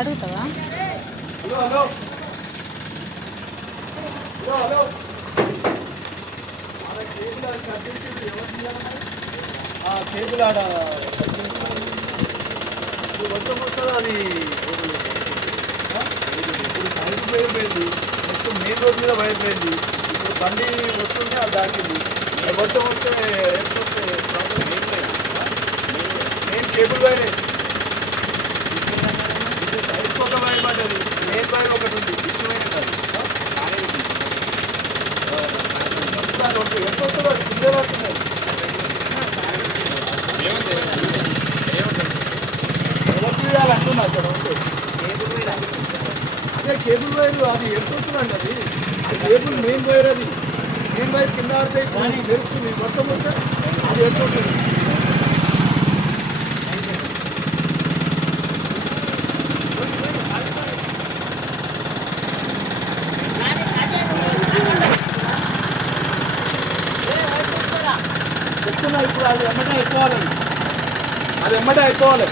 అడుగుతావా? Hello hello hello hello cable ఆడ మొత్తం వస్తుంది అది. ఇప్పుడు సైడ్ వైర్ పోయింది, నెక్స్ట్ మెయిన్ రోడ్ మీద వైర్ పోయింది. ఇప్పుడు బండి వస్తుంటే అది దాటింది. వర్షం వస్తే ఎప్పుడు వస్తే ప్రాబ్లం మెయిన్ కేబుల్ వైరే. సైడ్కి ఒక వైర్ పడ్డది, మెయిన్ వైర్ ఒకటి ఉంది, డిష్ వైర్ ఉంటుంది. ఎంత వస్తుందో కింద పడుతున్నది. ఎవరు తీయాలంటున్నా అక్కడ ఉంటే అదే కేబుల్ వైర్ అది ఎంత వస్తుందండి. అది కేబుల్ మెయిన్ వైర్, అది మెయిన్ వైర్ కింద ఆడితే తెలుస్తుంది. మొత్తం వస్తే అది ఎంత వస్తుంది. చెప్తున్నా ఇప్పుడు అది ఎమ్మటే అయిపోవాలి, అది ఎమ్మటే అయిపోవాలి.